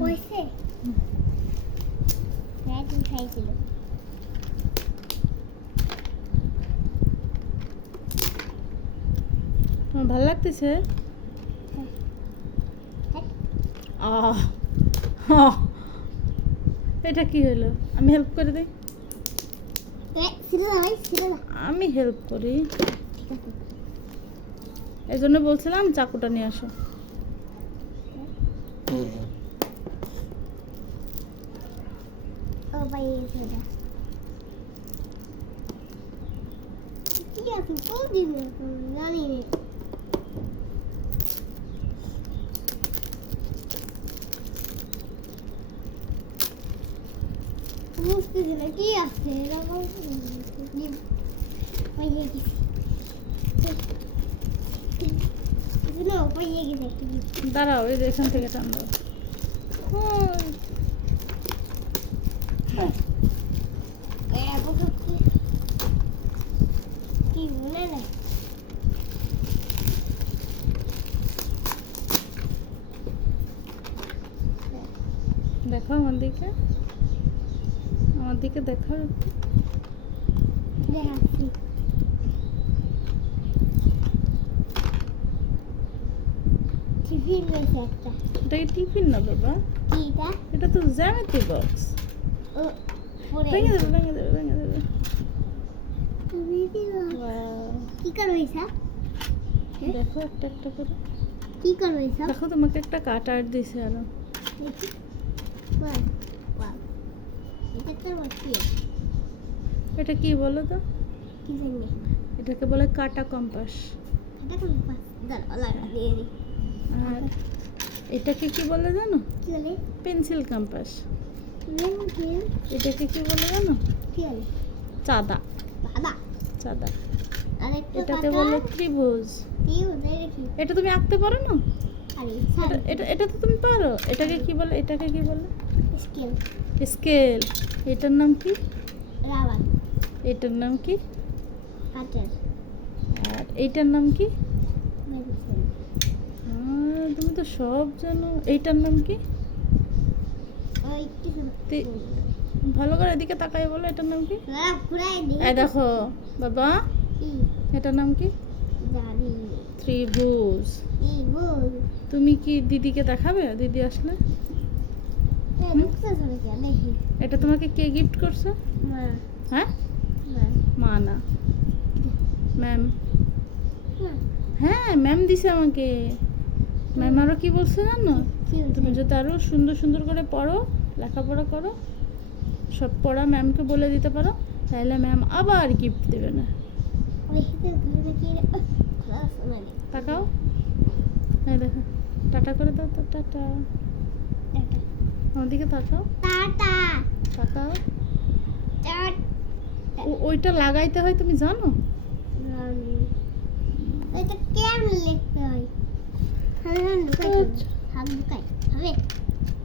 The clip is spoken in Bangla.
হয়েছে হ্যাঁ খাইছিল ভালো লাগতেছে। এটা কি হলো আমি হেল্প করে দিই আমি হেল্প করি এই জন্য বলছিলাম চাকুটা নিয়ে আসো কি আছে কোন দিন জানি না বুঝতেছি না কি আছে পাইয়ে গেছি গেছে দাঁড়াও এই যে এখান থেকে টান দাও দেখো আমার দিকে। আমার দিকে দেখো একটু। টিফিন এটা টিফিন না বাবা? এটা? তো জ্যামিতি বক্স ভেঙে দেবে ভেঙে দেবে ভেঙে দেবে কি দেখো একটা একটা করে কি দেখো তোমাকে একটা কাটার দিছে আরও দেখি এটা কি এটা কি বলো তো কি জানি এটাকে বলে কাটা কম্পাস লাগা দিয়ে দিই আর এটাকে কি বলে জানো কি বলে পেন্সিল কম্পাস এটাকে কি বলে জানো? চাঁদা। চাঁদা। এটাকে বলে ত্রিভুজ। এটা তুমি আঁকতে পারো না? এটা এটা তো তুমি পারো। এটাকে কি বলে এটাকে কি বলে? স্কেল। স্কেল। এটার নাম কি? রাবার। এটার নাম কি? কাটার আর এইটার নাম কি? তুমি তো সব জানো। এইটার নাম কি? ভালো করে এদিকে তাকাই বলো এটার নাম কি? রাব এই দেখো বাবা এটার নাম কি? ত্রিভুজ। তুমি কি দিদিকে দেখাবে? দিদি আসলে? দেখি। এটা তোমাকে কে গিফট করছে? হ্যাঁ? মা। মা না। ম্যাম হ্যাঁ ম্যাম দিছে আমাকে। ম্যাম আরও কি বলছে জানো? তুমি যদি আরও সুন্দর সুন্দর করে পড়ো লেখাপড়া করো। সব পড়া ম্যামকে বলে দিতে পারো তাহলে ম্যাম আবার গিফট দেবে না। তাকাও। এই দেখো, টাটা করে দাও তো, টাটা। দেখা আমার দিকে তাকাও। টাটা তাকাও ওইটা লাগাইতে হয় তুমি জানো? এটা কেমন লিখতে হয়? হবে